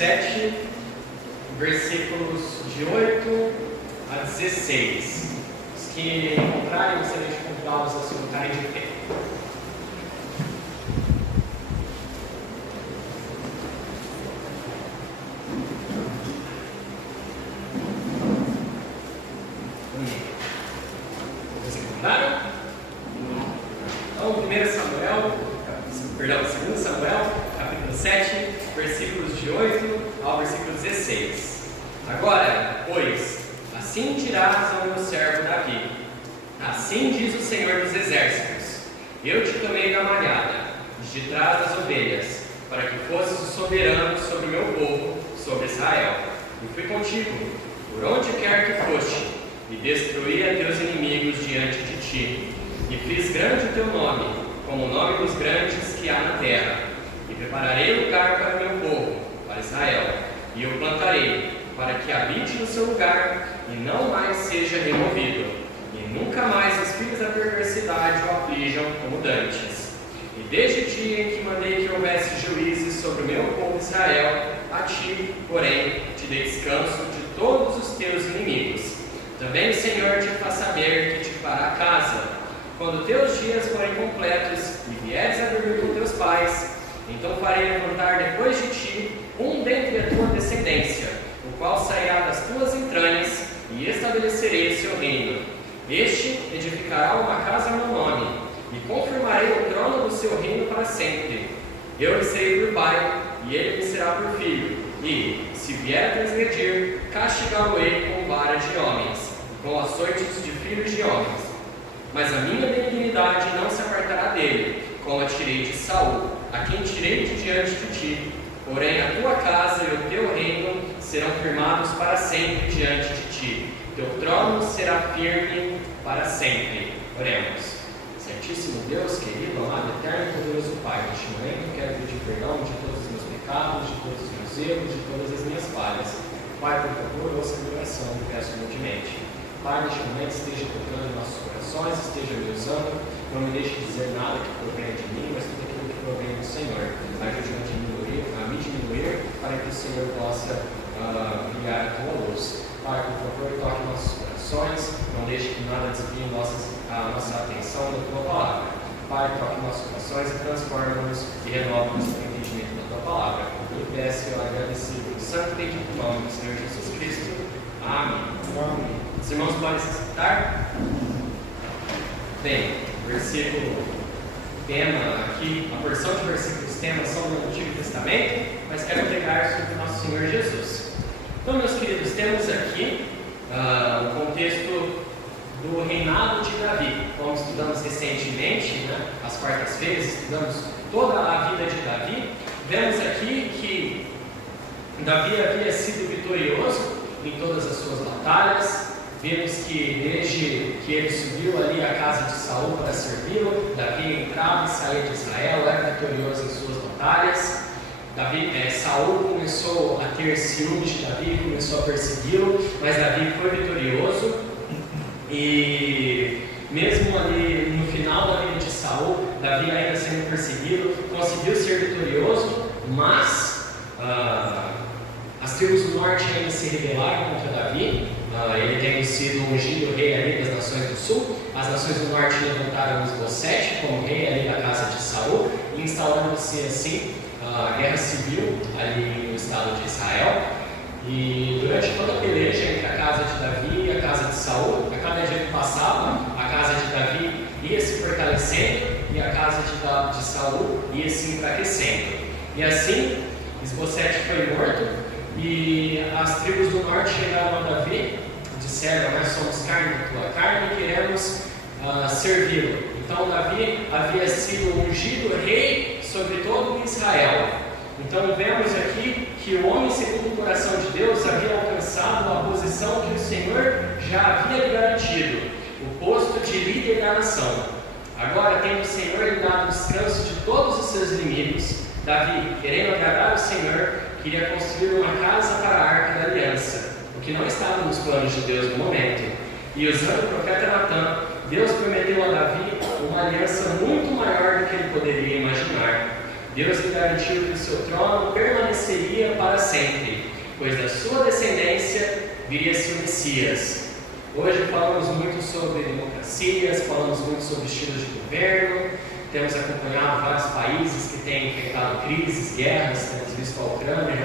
7, versículos de 8 a 16. Os que encontrarem, gostaria de convidá-los a se colocarem de pé. Vocês encontraram? Então, 2 Samuel, capítulo 7, versículos de 8 ao versículo 16. Agora, pois, assim dirás ao meu servo Davi: assim diz o Senhor dos Exércitos: eu te tomei da malhada, de trás das ovelhas, para que fosses o soberano sobre o meu povo, sobre Israel. E fui contigo, por onde quer que foste, e destruí a teus inimigos diante de ti. E fiz grande o teu nome, como o nome dos grandes que há na terra. E prepararei lugar para o meu povo, para Israel, e o plantarei, para que habite no seu lugar, e não mais seja removido, e nunca mais os filhos da perversidade o aflijam como dantes. E desde o dia em que mandei que houvesse juízes sobre o meu povo Israel, a ti, porém, te dei descanso de todos os teus inimigos. Também o Senhor te faz saber que te fará casa. Quando teus dias forem completos e vieres a dormir com teus pais, então farei levantar depois de ti um dentre a tua descendência, o qual sairá das tuas entranhas, e estabelecerei o seu reino. Este edificará uma casa a meu nome, e confirmarei o trono do seu reino para sempre. Eu lhe serei por pai, e ele me será por filho, e, se vier a transgredir, castigá-lo-ei com vara de homens, com açoites de filhos de homens. Mas a minha benignidade não se apartará dele, como a tirei de Saul, a quem tirei de diante de ti. Porém a tua casa e o teu reino serão firmados para sempre diante de ti. Teu trono será firme para sempre. Oremos. Santíssimo Deus, querido, amado, eterno e poderoso Pai, neste momento quero pedir perdão de todos os meus pecados, de todos os meus erros, de todas as minhas falhas. Pai, por favor, ouça a minha oração, me peço humildemente. Pai, neste momento esteja tocando em nossos corações, esteja me usando, não me deixe dizer nada que provenha de mim, mas tudo aquilo que provém do Senhor. Ajude-me a me diminuir, para que o Senhor possa brilhar a tua luz. Pai, por favor, toque nossos corações, não deixe que nada desvie a nossa atenção da tua palavra. Pai, toque nossos corações e transforma-nos e renova-nos para o entendimento da tua palavra. Eu peço e eu agradecido no santo e bendito nome do Senhor Jesus Cristo. Amém. Amém. Os irmãos podem se sentar? Bem, versículo tema aqui, a porção de versículos temas são do Antigo Testamento, mas quero pregar sobre o nosso Senhor Jesus. Então, meus queridos, temos aqui o contexto do reinado de Davi. Como estudamos recentemente, às quartas-feiras, estudamos toda a vida de Davi. Vemos aqui que Davi havia sido vitorioso em todas as suas batalhas. Vemos que desde que ele subiu ali à casa de Saul para servi-lo, Davi entrava e saía de Israel, era vitorioso em suas batalhas. Saul começou a ter ciúmes de Davi, começou a persegui-lo, mas Davi foi vitorioso. E mesmo ali no final da vida de Saul, Davi ainda sendo perseguido, conseguiu ser vitorioso, mas as tribos do norte ainda se rebelaram contra Davi. Ele tendo sido ungido rei ali das nações do sul, as nações do norte levantaram Isbosete como rei ali da casa de Saul, e instaurando-se assim a guerra civil ali no estado de Israel. E durante toda a peleja entre a casa de Davi e a casa de Saul, a cada dia que passava, a casa de Davi ia se fortalecendo e a casa de Saul ia se enfraquecendo. E assim, Isbosete foi morto, e as tribos do norte chegaram a Davi, disseram: nós somos carne da tua carne e queremos servi-lo. Então Davi havia sido ungido rei sobre todo Israel. Então vemos aqui que o homem segundo o coração de Deus havia alcançado a posição que o Senhor já havia lhe garantido, o posto de líder da nação. Agora, tendo o Senhor lhe dado descanso de todos os seus inimigos, Davi, querendo agradar o Senhor, queria construir uma casa para a Arca da Aliança, o que não estava nos planos de Deus no momento. E usando o profeta Natã, Deus prometeu a Davi uma aliança muito maior do que ele poderia imaginar. Deus lhe garantiu que o seu trono permaneceria para sempre, pois da sua descendência viria-se o Messias. Hoje falamos muito sobre democracias, falamos muito sobre estilos de governo, temos acompanhado vários países que têm enfrentado crises, guerras, temos visto a Ucrânia,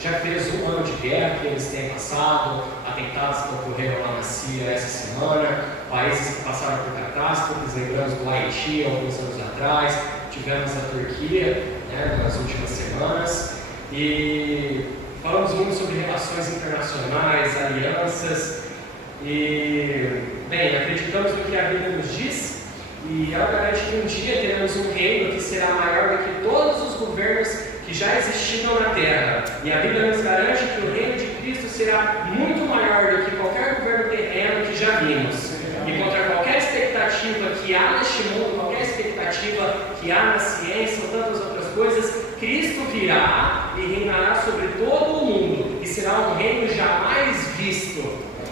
já fez um ano de guerra que eles têm passado, atentados que ocorreram lá na Síria essa semana, países que passaram por catástrofes, lembramos do Haiti alguns anos atrás, tivemos a Turquia, né, nas últimas semanas, e falamos muito sobre relações internacionais, alianças, e, bem, acreditamos no que a Bíblia nos diz, e ela garante que um dia teremos um reino que será maior do que todos os governos que já existiram na Terra. E a Bíblia nos garante que o reino de Cristo será muito maior do que qualquer governo terreno que já vimos. E contra qualquer expectativa que há neste mundo, qualquer expectativa que há na ciência ou tantas outras coisas, Cristo virá e reinará sobre todo o mundo. E será um reino jamais visto.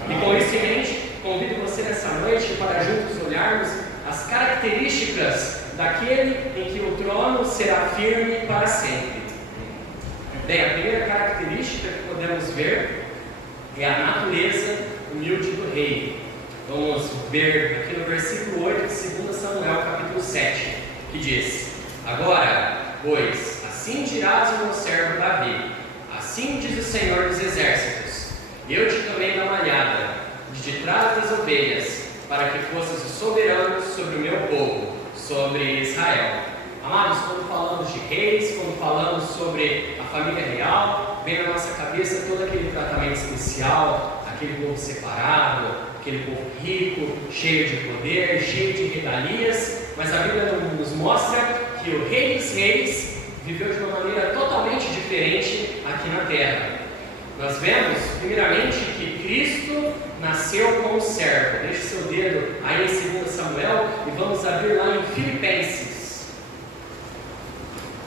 E com isso em mente, convido você nessa noite para juntos olharmos as características daquele em que o trono será firme para sempre. Bem, a primeira característica que podemos ver é a natureza humilde do rei. Vamos ver aqui no versículo 8 de 2 Samuel, capítulo 7, que diz: Agora, pois, assim dirás ao meu servo Davi, assim diz o Senhor dos Exércitos, eu te tomei da malhada, de trás das ovelhas, para que fosses o soberano sobre o meu povo, sobre Israel. Amados, quando falamos de reis, quando falamos sobre a família real, vem na nossa cabeça todo aquele tratamento especial, aquele povo separado, aquele povo rico, cheio de poder, cheio de regalias, mas a Bíblia nos mostra que o Rei dos Reis viveu de uma maneira totalmente diferente aqui na terra. Nós vemos, primeiramente, que Cristo nasceu como servo. Deixe seu dedo aí em 2 Samuel e vamos abrir lá em Filipenses.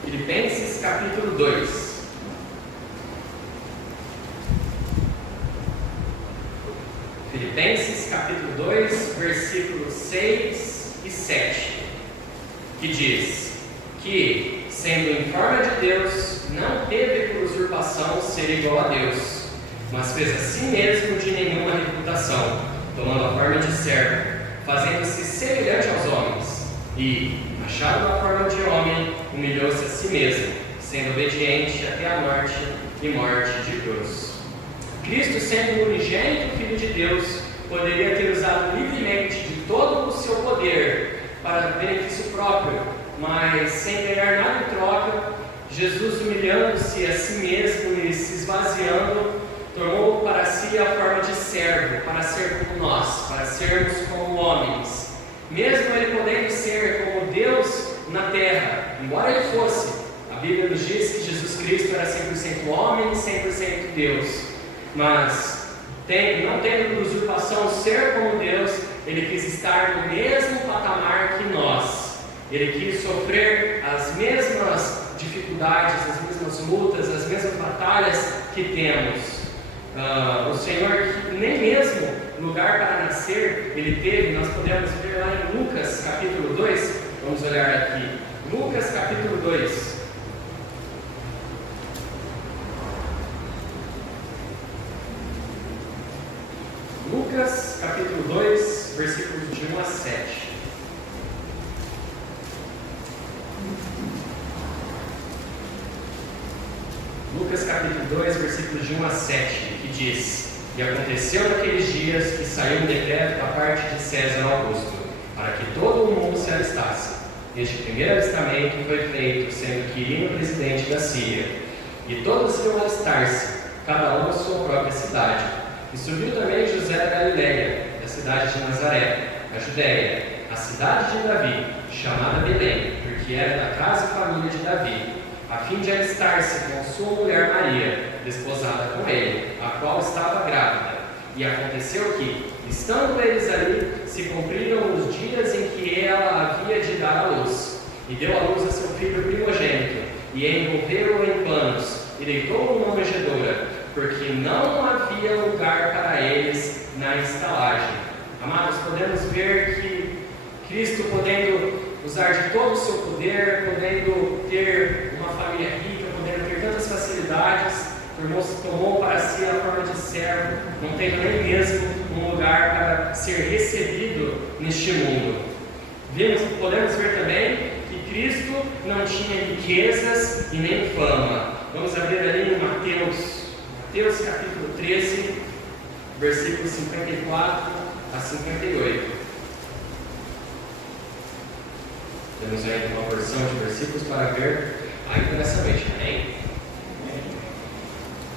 Filipenses capítulo 2. Filipenses capítulo 2, versículos 6 e 7, que diz que, sendo em forma de Deus, não teve por usurpação ser igual a Deus, mas fez a si mesmo de nenhuma reputação, tomando a forma de servo, fazendo-se semelhante aos homens, e, achado na forma de homem, humilhou-se a si mesmo, sendo obediente até a morte e morte de cruz. Cristo, sendo o unigênito Filho de Deus, poderia ter usado livremente de todo o seu poder para benefício próprio, mas sem ganhar nada em troca, Jesus, humilhando-se a si mesmo e se esvaziando, tomou para si a forma de servo, para ser como nós, para sermos como homens. Mesmo ele podendo ser como Deus na terra, embora ele fosse, a Bíblia nos diz que Jesus Cristo era 100% homem e 100% Deus. Mas, não tendo por usurpação ser como Deus, ele quis estar no mesmo patamar que nós. Ele quis sofrer as mesmas dificuldades, as mesmas lutas, as mesmas batalhas que temos. O Senhor, que nem mesmo lugar para nascer ele teve, nós podemos ver lá em Lucas capítulo 2. Vamos olhar aqui. Lucas capítulo 2. Lucas capítulo 2, versículos de 1 a 7. Lucas capítulo 2, versículos de 1 a 7, que diz: E aconteceu naqueles dias que saiu um decreto da parte de César Augusto, para que todo o mundo se alistasse. Este primeiro alistamento foi feito, sendo Quirino presidente da Síria. E todos iam alistar-se, cada um à sua própria cidade. E subiu também José da Galiléia, da cidade de Nazaré, a Judéia, a cidade de Davi, chamada Belém, porque era da casa e família de Davi, a fim de alistar-se com sua mulher Maria, desposada com ele, a qual estava grávida. E aconteceu que, estando eles ali, se cumpriram os dias em que ela havia de dar à luz, e deu à luz a seu filho primogênito, e envolveu-o em panos, e deitou-o numa manjedoura, porque não havia lugar para eles na estalagem. Amados, podemos ver que Cristo, podendo usar de todo o seu poder, podendo ter uma família rica, podendo ter tantas facilidades, tomou para si a forma de servo, não tendo nem mesmo um lugar para ser recebido neste mundo. Podemos ver também que Cristo não tinha riquezas e nem fama. Vamos abrir ali em Mateus capítulo 13, versículos 54 a 58. Temos aí uma porção de versículos para ver ainda nessa noite, amém?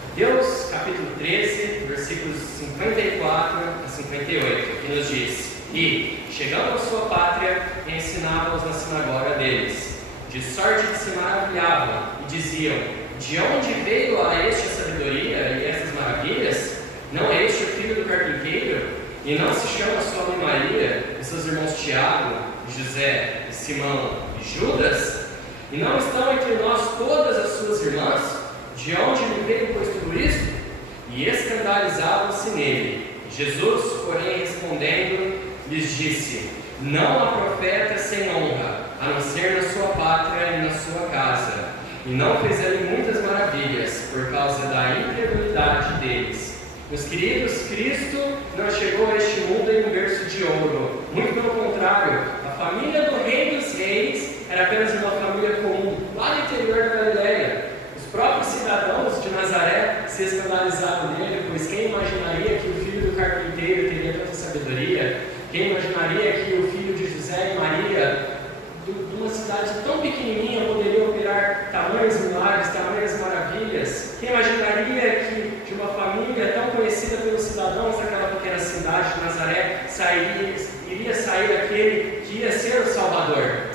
Mateus capítulo 13, versículos 54 a 58, que nos diz: E, chegando à sua pátria, ensinava-os na sinagoga deles, de sorte que se maravilhavam e diziam: De onde veio a este a sabedoria e estas maravilhas? Não é este o filho do carpinteiro? E não se chama sua mãe Maria, e seus irmãos Tiago, José, Simão e Judas? E não estão entre nós todas as suas irmãs? De onde lhe veio, pois, tudo isso? E escandalizavam-se nele. Jesus, porém, respondendo, lhes disse: Não há profeta sem honra, a não ser na sua pátria e na sua casa. E não fez ali muitas maravilhas, por causa da incredulidade deles. Meus queridos, Cristo não chegou a este mundo em um berço de ouro. Muito pelo contrário, a família do Rei dos Reis era apenas uma família comum, lá no interior da Galileia. Os próprios cidadãos de Nazaré se escandalizaram nele, pois quem imaginaria que o filho do carpinteiro teria tanta sabedoria? Quem imaginaria que o filho de José e Maria, de uma cidade tão pequenininha, poderia operar tamanhos milagres, tamanhas maravilhas? Quem imaginaria que de uma família tão conhecida pelos cidadãos daquela pequena cidade de Nazaré iria sair aquele que ia ser o Salvador?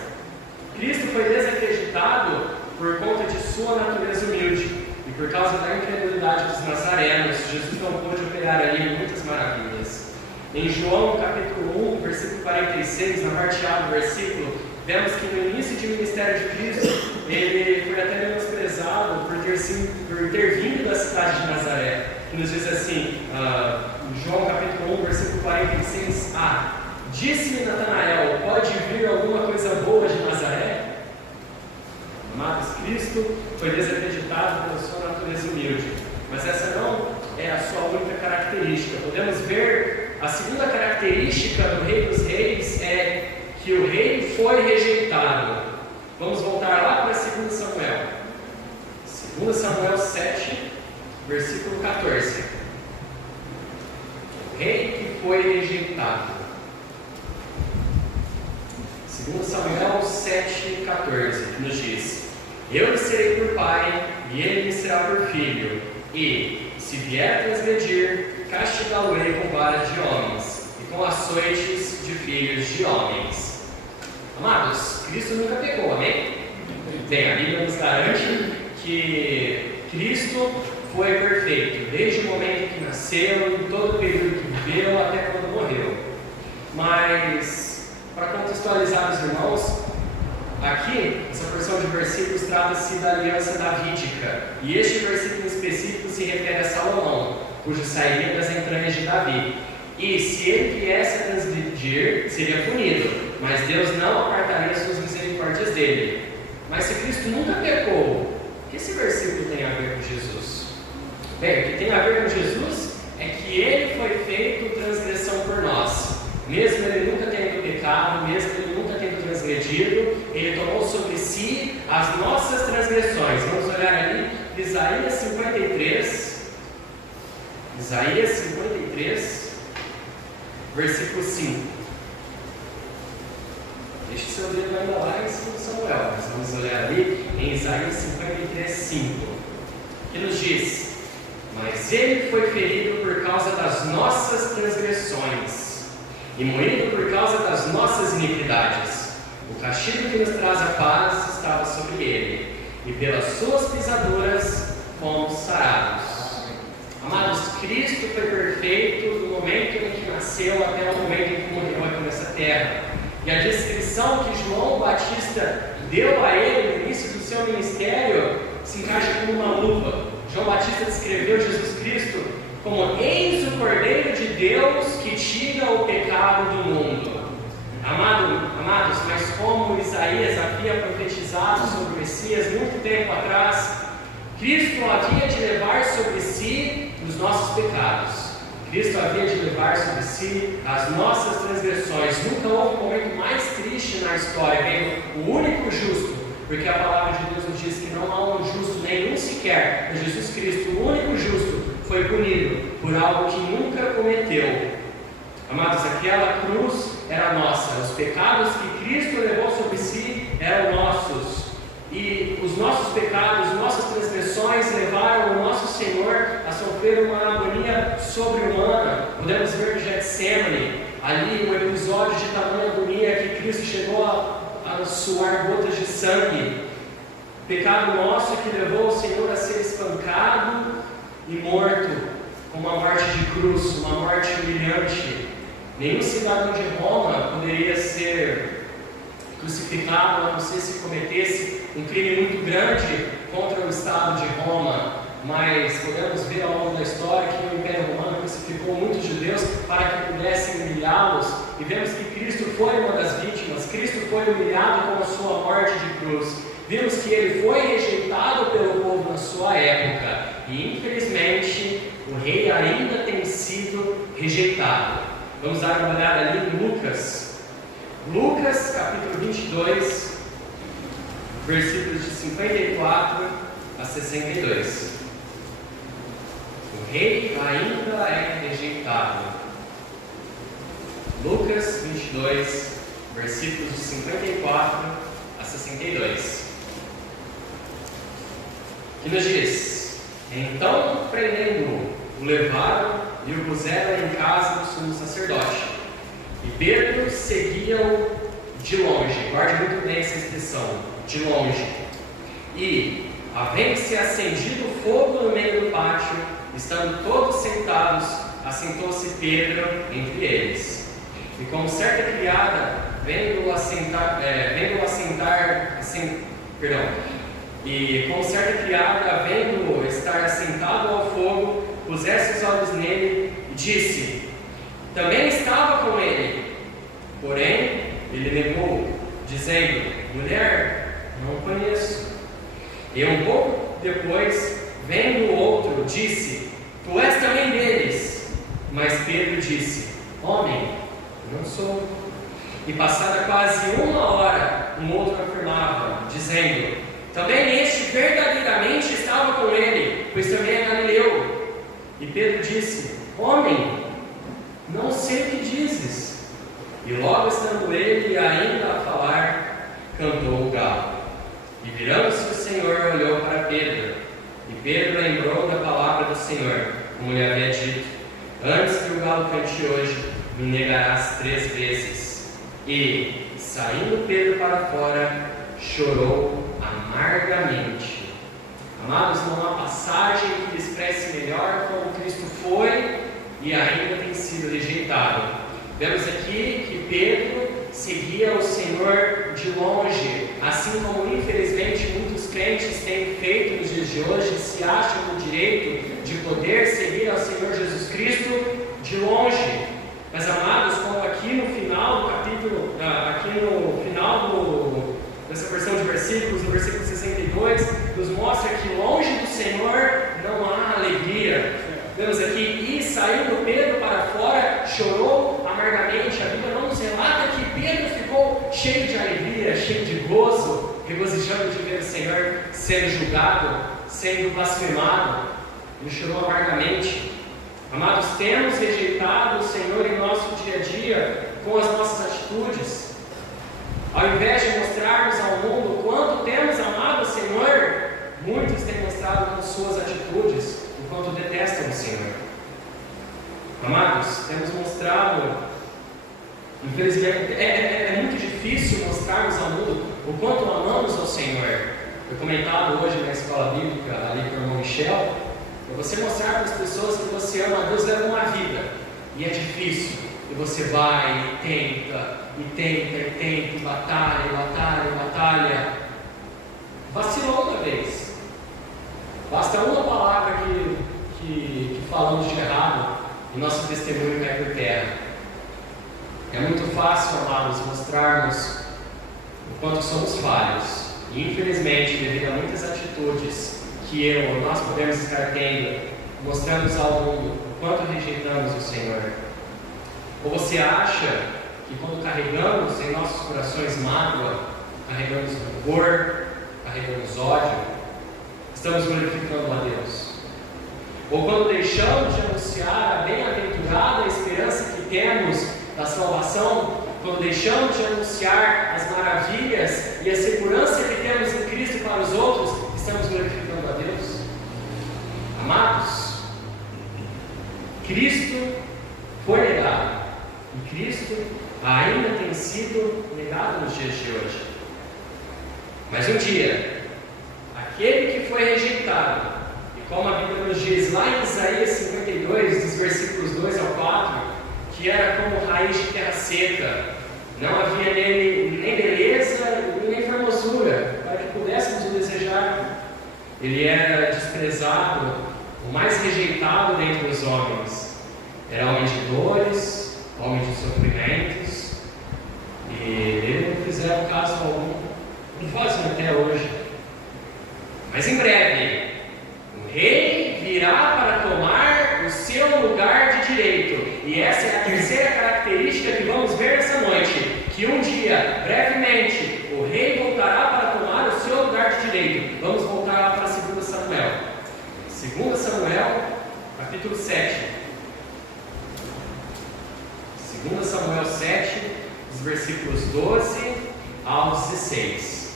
Cristo foi desacreditado por conta de sua natureza humilde e por causa da incredulidade dos nazarenos. Jesus não pôde operar ali muitas maravilhas. Em João capítulo 1, versículo 46, na parte A do versículo, vemos que no início do ministério de Cristo, ele foi até menosprezado por ter vindo da cidade de Nazaré, que nos diz assim, João capítulo 1, versículo 46a: Disse-lhe Natanael: Pode vir alguma coisa boa de Nazaré? Amados, Cristo foi desacreditado pela sua natureza humilde, mas essa não é a sua única característica. Podemos ver a segunda característica do Rei dos Reis é que o rei foi rejeitado. Vamos voltar lá para 2 Samuel. 2 Samuel 7, versículo 14. O rei que foi rejeitado. 2 Samuel 7, 14, que nos diz: Eu lhe serei por pai, e ele me será por filho, e, se vier a transgredir, castigá-lo-ei com varas de homens, e com açoites de filhos de homens. Amados, Cristo nunca pecou, amém? Bem, a Bíblia nos garante que Cristo foi perfeito, desde o momento em que nasceu, em todo o período que viveu, até quando morreu. Mas, para contextualizar os irmãos, aqui, essa porção de versículos trata-se da aliança davídica, e este versículo em específico se refere a Salomão, cujo sairia das entranhas de Davi. E se ele viesse a transgredir, seria punido, mas Deus não apartaria suas misericórdias dele. Mas se Cristo nunca pecou, o que esse versículo tem a ver com Jesus? Bem, o que tem a ver com Jesus é que ele foi feito transgressão por nós. Mesmo ele nunca tendo pecado, mesmo ele nunca tendo transgredido, ele tomou sobre si as nossas transgressões. Vamos olhar ali, Isaías 53. Isaías 53, versículo 5. Deixe seu dedo ainda lá em 2 Samuel, mas vamos olhar ali em Isaías 53, 5, que nos diz: Mas ele foi ferido por causa das nossas transgressões e moído por causa das nossas iniquidades. O castigo que nos traz a paz estava sobre ele, e pelas suas pisaduras fomos sarados. Amados, Cristo foi perfeito do momento em que nasceu até o momento em que morreu aqui nessa terra. E a descrição que João Batista deu a ele no início do seu ministério se encaixa como uma luva. João Batista descreveu Jesus Cristo como: Eis o Cordeiro de Deus que tira o pecado do mundo. Amados, mas como Isaías havia profetizado sobre o Messias muito tempo atrás, Cristo havia de levar sobre si os nossos pecados. Cristo havia de levar sobre si as nossas transgressões. Nunca houve um momento mais triste na história, vendo o único justo, porque a palavra de Deus nos diz que não há um justo nenhum sequer, mas Jesus Cristo, o único justo, foi punido por algo que nunca cometeu. Amados, aquela cruz era nossa, os pecados que Cristo levou sobre si eram nossos, e os nossos pecados, nossas transgressões levaram o nosso Senhor a sofrer uma agonia sobre-humana. Podemos ver no Getsemane, ali um episódio de tamanha agonia que Cristo chegou a suar gotas de sangue. Pecado nosso que levou o Senhor a ser espancado e morto, com uma morte de cruz, uma morte humilhante. Nenhum cidadão de Roma poderia ser crucificado, a não ser se cometesse um crime muito grande contra o Estado de Roma. Mas podemos ver ao longo da história que o Império Romano crucificou muitos judeus para que pudessem humilhá-los, e vemos que Cristo foi uma das vítimas. Cristo foi humilhado com a sua morte de cruz. Vimos que ele foi rejeitado pelo povo na sua época, e infelizmente o rei ainda tem sido rejeitado. Vamos dar uma olhada ali em Lucas, capítulo 22, versículos de 54 a 62. O rei ainda é rejeitado. Lucas 22, versículos de 54 a 62. Que nos diz: então, prendendo-o, o levaram e o puseram em casa do sumo sacerdote. E Pedro seguia-o de longe. Guarde muito bem essa expressão, de longe. E, havendo-se acendido fogo no meio do pátio, estando todos sentados, assentou-se Pedro entre eles. E como certa criada, vendo-o estar assentado ao fogo, pusesse os olhos nele e disse: também estava com ele. Porém, ele negou, dizendo: mulher, não o conheço. E um pouco depois, vendo o outro, disse: tu és também deles. Mas Pedro disse: homem, não sou. E passada quase uma hora, um outro afirmava, dizendo: também este verdadeiramente estava com ele, pois também é galileu. E Pedro disse: homem, não sei o que dizes. E logo estando ele ainda a falar, cantou o galo. E virando-se o Senhor, olhou para Pedro. E Pedro lembrou da palavra do Senhor, como lhe havia dito: antes que o galo cante hoje, me negarás 3 vezes. E, saindo Pedro para fora, chorou amargamente. Amados, não há passagem que expresse melhor como Cristo foi e ainda tem sido rejeitado. Vemos aqui que Pedro seguia o Senhor de longe, assim como infelizmente muitos crentes têm feito nos dias de hoje, se acham no direito de poder seguir ao Senhor Jesus Cristo de longe. Mas amados, como aqui no final do capítulo, dessa porção de versículos, no versículo 62, nos mostra que longe do Senhor não há alegria. Vemos aqui: e saindo Pedro para fora, chorou amargamente. A Bíblia não nos relata que Pedro ficou cheio de alegria, cheio de gozo, regozijando de ver o Senhor sendo julgado, sendo blasfemado. Ele chorou amargamente. Amados, temos rejeitado o Senhor em nosso dia a dia com as nossas atitudes. Ao invés de mostrarmos ao mundo quanto temos amado o Senhor, muitos têm mostrado com suas atitudes o quanto detestam o Senhor. Amados, temos mostrado, infelizmente, é muito difícil mostrarmos ao mundo o quanto amamos ao Senhor. Foi comentado hoje na escola bíblica, ali com o irmão Michel, para você mostrar para as pessoas que você ama a Deus, leva uma vida, e é difícil, e você vai e tenta, e batalha. Vacilou uma vez. Basta uma palavra que falamos de errado e nosso testemunho cai por terra. É muito fácil, amados, mostrarmos o quanto somos falhos. E infelizmente, devido a muitas atitudes que nós podemos estar tendo, mostramos ao mundo o quanto rejeitamos o Senhor. Ou você acha que quando carregamos em nossos corações mágoa, carregamos rancor, carregamos ódio, estamos glorificando a Deus? Ou quando deixamos de anunciar a bem-aventurada esperança que temos da salvação, quando deixamos de anunciar as maravilhas e a segurança que temos em Cristo para os outros, estamos glorificando a Deus? Amados, Cristo foi negado e Cristo ainda tem sido negado nos dias de hoje. Mas um dia, aquele que foi rejeitado, e como a Bíblia nos diz lá em Isaías 52, dos versículos 2 ao 4, que era como raiz de terra seca, não havia nele nem beleza nem formosura, para que pudéssemos o desejar. Ele era desprezado, o mais rejeitado dentre os homens. Era homem de dores, homem de sofrimentos, e ele não fizeram caso algum, não fazem até hoje. Mas em breve, o rei virá para tomar o seu lugar de direito. E essa é a terceira característica que vamos ver essa noite, que um dia, brevemente, o rei voltará para tomar o seu lugar de direito. Vamos voltar lá para 2 Samuel. 2 Samuel, capítulo 7. 2 Samuel 7, dos versículos 12 ao 16.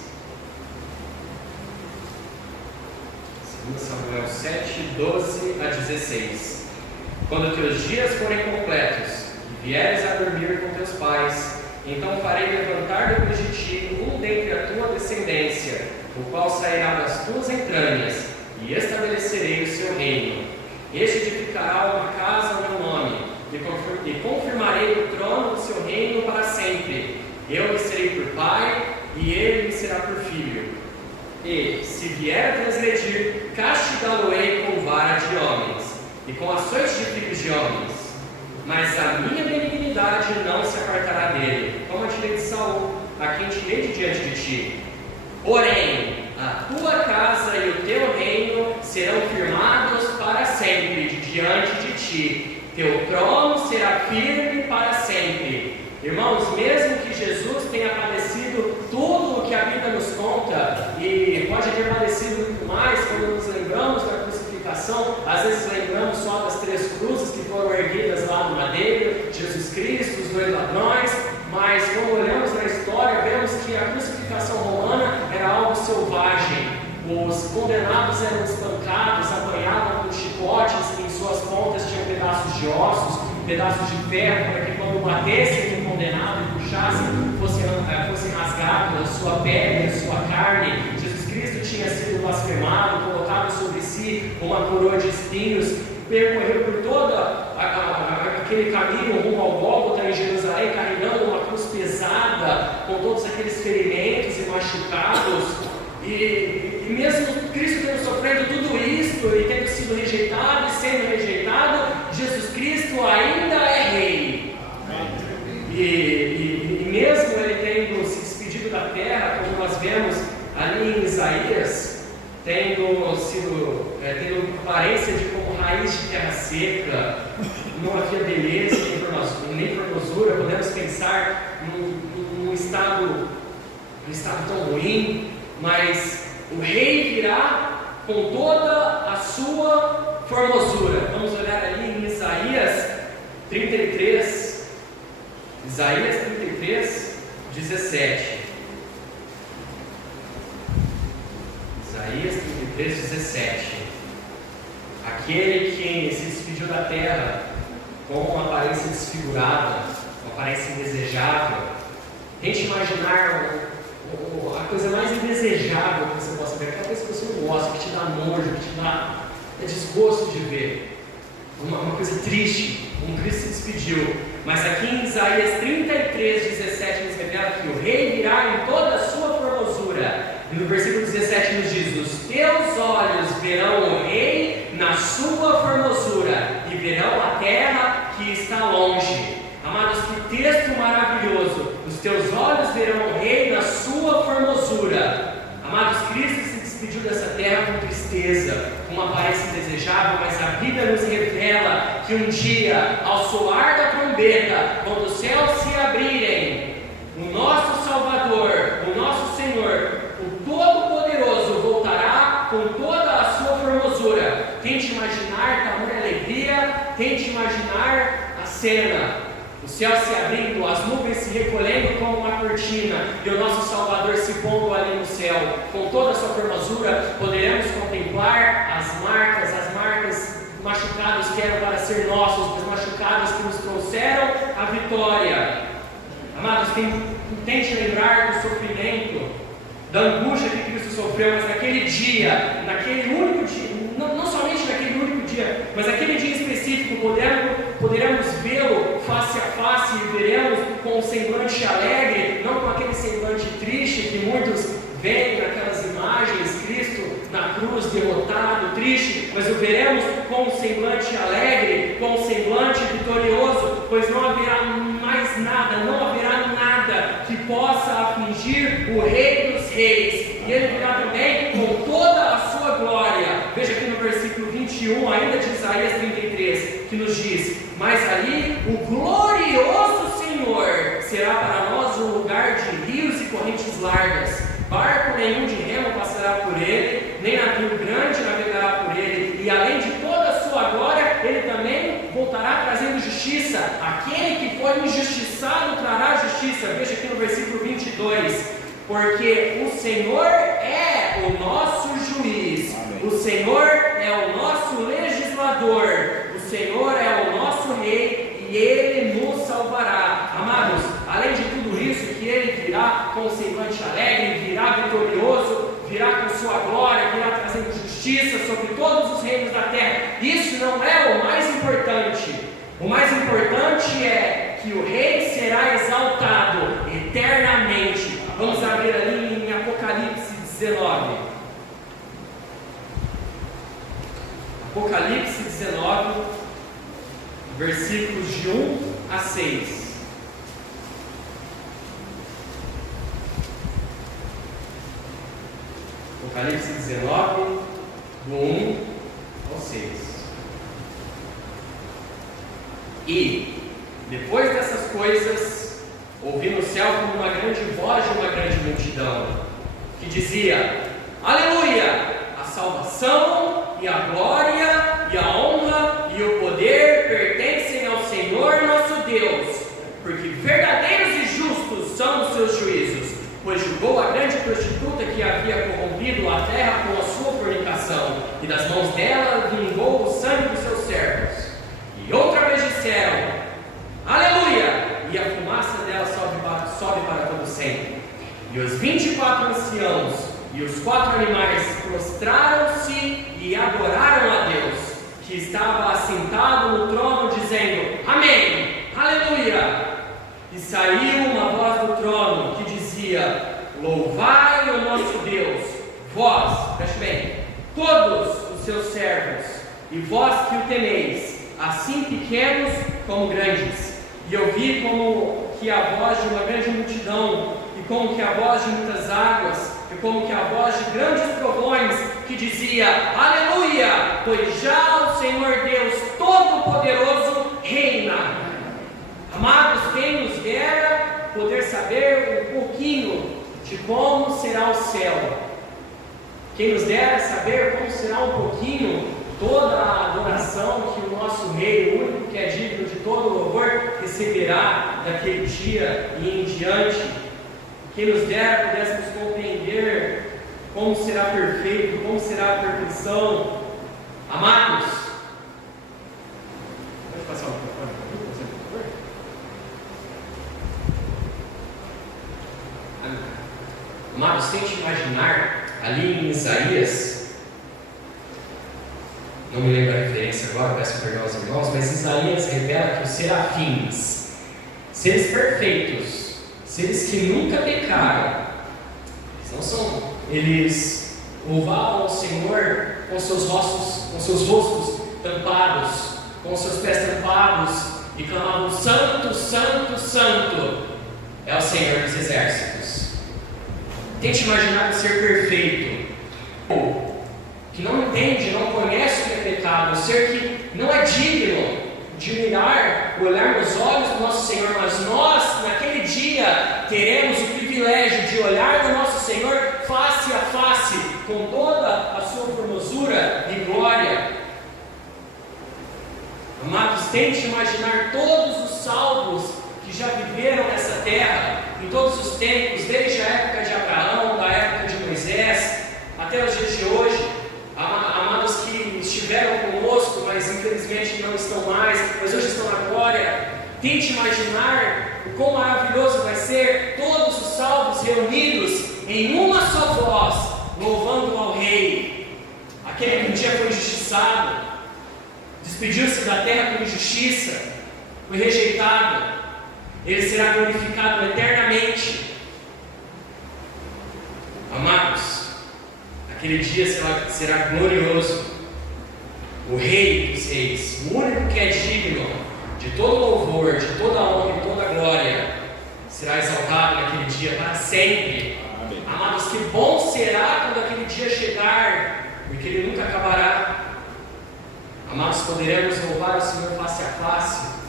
2 Samuel 7, 12 a 16. Quando teus dias forem completos e vieres a dormir com teus pais, então farei levantar depois de ti um dentre a tua descendência, o qual sairá das tuas entranhas, e estabelecerei o seu reino. Este edificará uma casa ao meu nome, e confirmarei o trono do seu reino para sempre. Eu lhe serei por pai, e ele me será por filho. E, se vier a transgredir, castigá-lo-ei com vara de homens, e com açoites de filhos de homens. Mas a minha benignidade não se apartará dele, como a tirei de Saul, a quem tirei de diante de ti. Porém, a tua casa e o teu reino serão firmados para sempre de diante de ti. Teu trono será firme para sempre. Irmãos, mesmo que Jesus tenha padecido tudo o que a Bíblia nos conta, e pode ter padecido muito mais quando nos lembramos da crucificação, às vezes lembramos só das 3 cruzes que foram erguidas lá no madeiro, Jesus Cristo, os 2 ladrões, mas quando olhamos na história, vemos que a crucificação romana era algo selvagem. Os condenados eram espancados, apanhavam com chicotes, que em suas pontas tinham pedaços de ossos, pedaços de ferro, para que quando batessem no condenado e puxassem, fosse rasgado a sua pele, a sua carne. Jesus Cristo tinha sido blasfemado, colocado sobre si uma coroa de espinhos, percorreu por todo aquele caminho rumo ao Gólgota em Jerusalém, carregando uma cruz pesada, com todos aqueles ferimentos e machucados. E mesmo Cristo tendo sofrido tudo isso e tendo sido rejeitado e sendo rejeitado, Jesus Cristo ainda é Rei. E mesmo ele tendo se despedido da terra, como nós vemos ali em Isaías, tendo aparência de como raiz de terra seca, não havia beleza nem formosura, podemos pensar num estado tão ruim. Mas o rei virá com toda a sua formosura. Vamos olhar ali em Isaías 33. Isaías 33, 17. Isaías 33, 17. Aquele que se despediu da terra com uma aparência desfigurada, uma aparência indesejável. Tente imaginar a coisa mais indesejável que você possa ver, aquela coisa que você não gosta, que te dá nojo, que te dá desgosto de ver, uma coisa triste. Um Cristo se despediu, mas aqui em Isaías 33, 17 nos revela que o rei virá em toda a sua formosura, e no versículo 17 nos diz: os teus olhos verão o rei na sua formosura, e verão a terra que está longe. Amados, que texto maravilhoso! Os teus olhos verão o rei na sua tristeza, com uma aparência indesejável, mas a Bíblia nos revela que um dia, ao soar da trombeta, quando os céus se abrirem, o nosso Salvador, o nosso Senhor, o Todo-Poderoso, voltará com toda a sua formosura. Tente imaginar tamanha alegria, tente imaginar a cena. O céu se abrindo, as nuvens se recolhendo como uma cortina, e o nosso Salvador se pondo ali no céu, com toda a sua formosura. Poderemos contemplar as marcas machucados que eram para ser nossos, os machucados que nos trouxeram a vitória. Amados, tente lembrar do sofrimento, da angústia que Cristo sofreu, mas naquele dia, naquele único dia, não somente naquele único dia, mas naquele dia específico, poderemos vê-lo face a face e veremos com um semblante alegre, não com aquele semblante triste que muitos veem naquelas imagens, Cristo na cruz, derrotado, triste, mas o veremos com um semblante alegre, com um semblante vitorioso, pois não haverá mais nada, não haverá nada que possa afligir o Rei dos Reis, e Ele virá também com toda a sua glória. Veja aqui no versículo 21, ainda de Isaías 33, que nos diz: mas ali o glorioso Senhor será para nós um lugar de rios e correntes largas. Barco nenhum de remo passará por ele, nem navio grande navegará por ele, e além de toda a sua glória, ele também voltará trazendo justiça. Aquele que foi injustiçado trará justiça. Veja aqui no versículo 22, porque o Senhor é o nosso juiz, o Senhor é o nosso legislador, o Senhor é o nosso rei, e Ele nos salvará. Amados, além de tudo isso, que Ele virá com um semblante alegre, virá vitorioso, virá com sua glória, virá trazendo justiça sobre todos os reinos da terra. Isso não é o mais importante. O mais importante é que o rei será exaltado eternamente. Vamos abrir ali em Apocalipse 19. Apocalipse 19, versículos de 1 a 6. Apocalipse 19, do 1 ao 6. E, depois dessas coisas, ouvi no céu como uma grande voz de uma grande multidão, que dizia: Aleluia! A salvação e a glória e a honra e o poder pertencem ao Senhor nosso Deus, porque verdadeiros e justos são os seus juízos, pois julgou a grande prostituta que havia corrompido a terra com a sua fornicação, e das mãos dela vingou o sangue dos seus servos. E outra vez disseram: Aleluia! E a fumaça dela sobe para todo sempre. E os 24 anciãos e os 4 animais prostraram-se e adoraram a Deus, que estava assentado no trono, dizendo: Amém! Aleluia! E saiu uma voz do trono que dizia: Louvai o nosso Deus, vós, preste bem, todos os seus servos, e vós que o temeis, assim pequenos como grandes. E eu vi como que a voz de uma grande multidão, e como que a voz de muitas águas, e como que a voz de grandes trovões, que dizia: Aleluia! Pois já o Senhor Deus Todo-Poderoso reina. Amados, quem nos dera poder saber um pouquinho de como será o céu. Quem nos dera saber como será um pouquinho toda a adoração que o nosso Rei, o único que é digno de todo louvor, receberá daquele dia e em diante. Quem nos dera pudéssemos compreender como será perfeito, como será a perfeição. Amados, pode passar o microfone por favor? Amados, tente imaginar ali em Isaías, não me lembro a referência agora, peço perdão aos irmãos, mas Isaías revela que os serafins, seres perfeitos, seres que nunca pecaram, eles louvavam o Senhor com seus rostos tampados, com seus pés tampados, e clamavam: Santo, Santo, Santo é o Senhor dos exércitos. Tente imaginar um ser perfeito, que não entende, não conhece o que é pecado, um ser que não é digno de mirar, olhar nos olhos do nosso Senhor, mas nós, naquele dia, teremos o privilégio de olhar no nosso Senhor face a face, com toda a sua formosura e glória. Amados, tente imaginar todos os salvos que já viveram nessa terra, em todos os tempos, desde a época de Abraão, da época de Moisés, até os dias de hoje. Amados que estiveram conosco, mas infelizmente não estão mais, mas hoje estão na glória. Tente imaginar o quão maravilhoso vai ser todos os salvos reunidos em uma só voz, louvando ao Rei, aquele que um dia foi injustiçado, despediu-se da terra com injustiça, foi rejeitado. Ele será glorificado eternamente. Amados, aquele dia será glorioso. O Rei dos Reis, o único que é digno de todo louvor, de toda honra e toda glória, será exaltado naquele dia para sempre. Amém. Amados, que bom será quando aquele dia chegar, porque ele nunca acabará. Amados, poderemos louvar o Senhor face a face.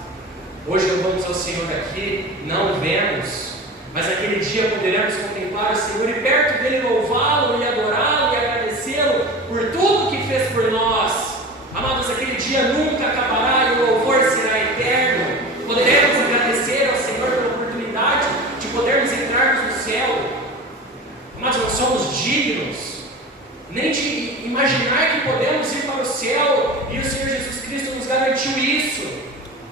Hoje louvamos ao Senhor aqui, não vemos, mas aquele dia poderemos contemplar o Senhor e perto dele louvá-lo e adorá-lo e agradecê-lo por tudo que fez por nós. Amados, aquele dia nunca acabará e o louvor será eterno. Poderemos agradecer ao Senhor pela oportunidade de podermos entrarmos no céu. Amados, não somos dignos nem de imaginar que podemos ir para o céu, e o Senhor Jesus Cristo nos garantiu isso,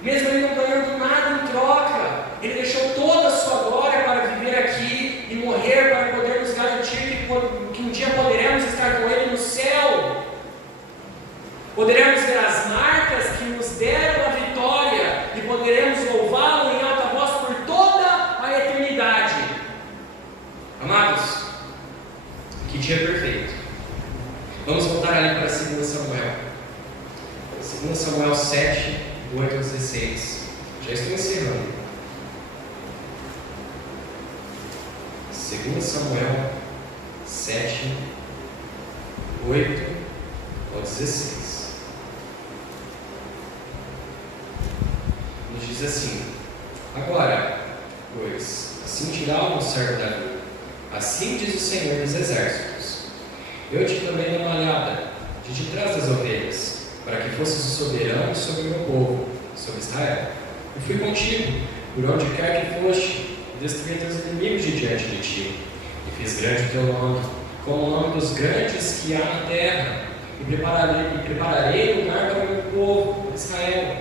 mesmo Ele não ganhando nada em troca. Ele deixou toda a sua glória para viver aqui e morrer para poder nos garantir que um dia poderemos estar com Ele no céu. Poderemos ver as marcas que nos deram a vitória e poderemos louvá-lo em alta voz por toda a eternidade. Amados, que dia perfeito. Vamos voltar ali para 2 Samuel. 2 Samuel 7, do 8 ao 16. Já estou encerrando. 2 Samuel 7, 8 ao 16. Nos diz assim: agora, pois, assim dirá o servo Davi, assim diz o Senhor dos Exércitos: eu te tomei na malhada, de trás das ovelhas, para que fosses o soberano sobre o meu povo, sobre Israel. Eu fui contigo, por onde quer que foste, e destruí teus inimigos de diante de ti, e fiz grande o teu nome, como o nome dos grandes que há na terra, e prepararei lugar para o meu povo, Israel,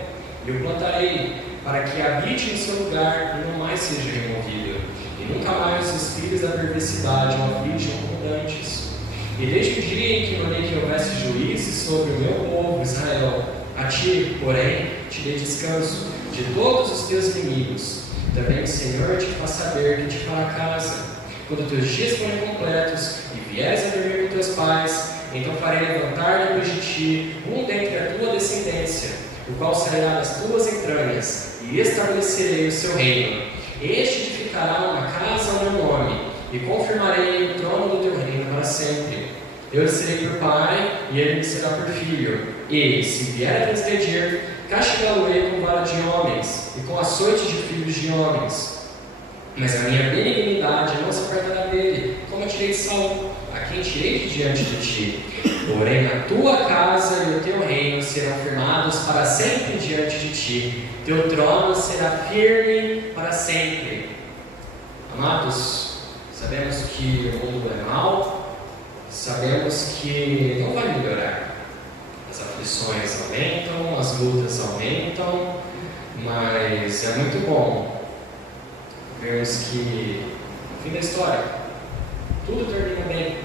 e o plantarei, para que habite em seu lugar e não mais seja removido, e nunca mais os filhos da perversidade o aflijam como dantes. E desde o dia em que mandei que houvesse juízes sobre o meu povo, Israel, a ti, porém, te dei descanso de todos os teus inimigos. Também o Senhor te faz saber que te fará casa. Quando teus dias forem completos e vieres a dormir com teus pais, então farei levantar depois de ti um dentre a tua descendência, o qual sairá das tuas entranhas, e estabelecerei o seu reino. Este edificará uma casa ao meu nome, e confirmarei o trono do teu reino para sempre. Eu lhe serei por pai, e ele me será por filho. E, se vier a transgredir, castigá-lo-ei com vara de homens, e com açoite de filhos de homens. Mas a minha benignidade não se apartará dele, como eu tirei de Saul, a quem tirei de diante de ti. Porém, a tua casa e o teu reino serão firmados para sempre diante de ti. Teu trono será firme para sempre. Amados, sabemos que o mundo é mau, sabemos que não vai melhorar. As aflições aumentam, as lutas aumentam, mas é muito bom vermos que, no fim da história, tudo termina bem,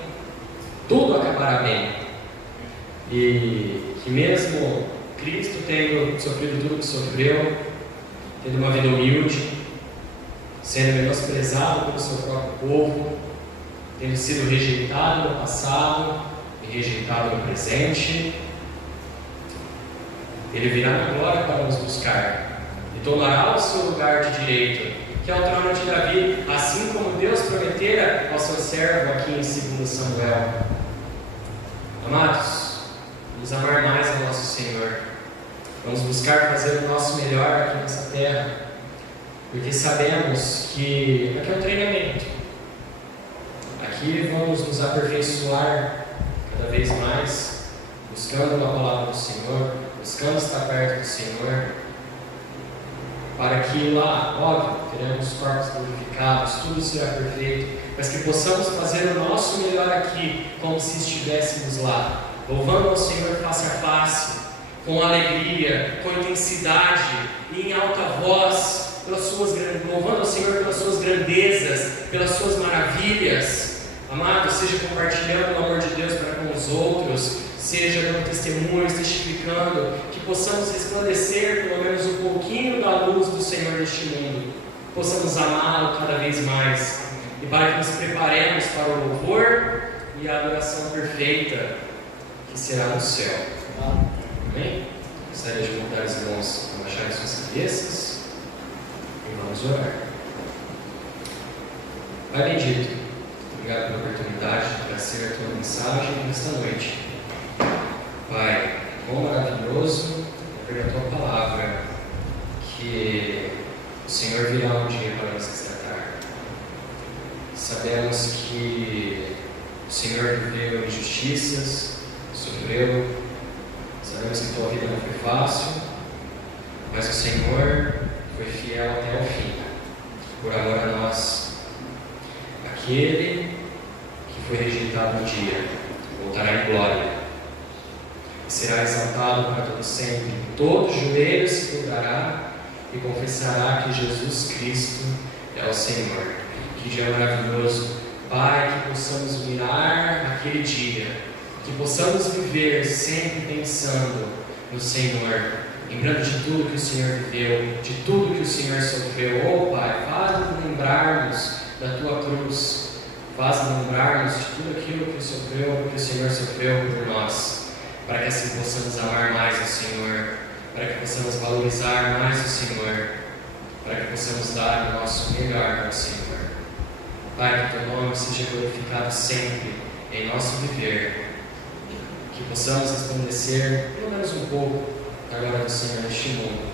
tudo acabará bem, e que mesmo Cristo tendo sofrido tudo que sofreu, tendo uma vida humilde, sendo menosprezado pelo seu próprio povo, tendo sido rejeitado no passado e rejeitado no presente, Ele virá na glória para nos buscar e tomará o seu lugar de direito, que é o trono de Davi, assim como Deus prometera ao seu servo aqui em 2 Samuel. Amados, amar mais ao nosso Senhor. Vamos buscar fazer o nosso melhor aqui nessa terra, porque sabemos que aqui é um treinamento. Aqui vamos nos aperfeiçoar cada vez mais, buscando uma palavra do Senhor, buscando estar perto do Senhor, para que lá, óbvio, teremos corpos glorificados, tudo será perfeito, mas que possamos fazer o nosso melhor aqui, como se estivéssemos lá, louvando ao Senhor face a face, com alegria, com intensidade e em alta voz, louvando ao Senhor pelas suas grandezas, pelas suas maravilhas. Amado, seja compartilhando o amor de Deus para com os outros, seja dando testemunhos, testificando, que possamos resplandecer pelo menos um pouquinho da luz do Senhor neste mundo, possamos amá-lo cada vez mais, e para que nos preparemos para o louvor e a adoração perfeita que será no céu. Amém? Gostaria de convidar os irmãos a baixarem suas cabeças e vamos orar. Pai bendito, obrigado pela oportunidade de trazer a tua mensagem nesta noite. Pai, quão maravilhoso ouvir a tua palavra, que o Senhor virá um dia para nos resgatar. Sabemos que o Senhor viveu injustiças, sofreu, sabemos que tua vida não foi fácil, mas o Senhor foi fiel até o fim, por amor a nós. Aquele que foi rejeitado um dia voltará em glória e será exaltado para todo sempre. Todo joelho se dobrará e confessará que Jesus Cristo é o Senhor. Que dia maravilhoso, Pai, que possamos mirar aquele dia, que possamos viver sempre pensando no Senhor, lembrando de tudo que o Senhor viveu, de tudo que o Senhor sofreu. Oh Pai, faz-nos lembrarmos da tua cruz, faz-nos lembrarmos de tudo aquilo que o Senhor sofreu por nós, para que assim possamos amar mais o Senhor, para que possamos valorizar mais o Senhor, para que possamos dar o nosso melhor ao Senhor. Pai, que teu nome seja glorificado sempre em nosso viver, que possamos resplandecer pelo menos um pouco da glória do Senhor neste mundo,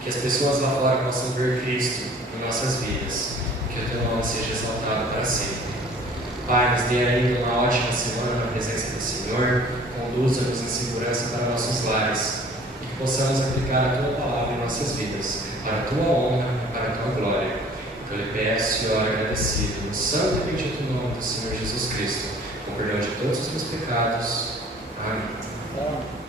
que as pessoas lá fora possam ver Cristo em nossas vidas, que o teu nome seja exaltado para sempre. Pai, nos dê ainda uma ótima semana na presença do Senhor, conduza-nos em segurança para nossos lares, e que possamos aplicar a tua palavra em nossas vidas, para a tua honra e para a tua glória. Eu lhe peço e oro agradecido no santo e bendito nome do Senhor Jesus Cristo, com perdão de todos os meus pecados. Amém.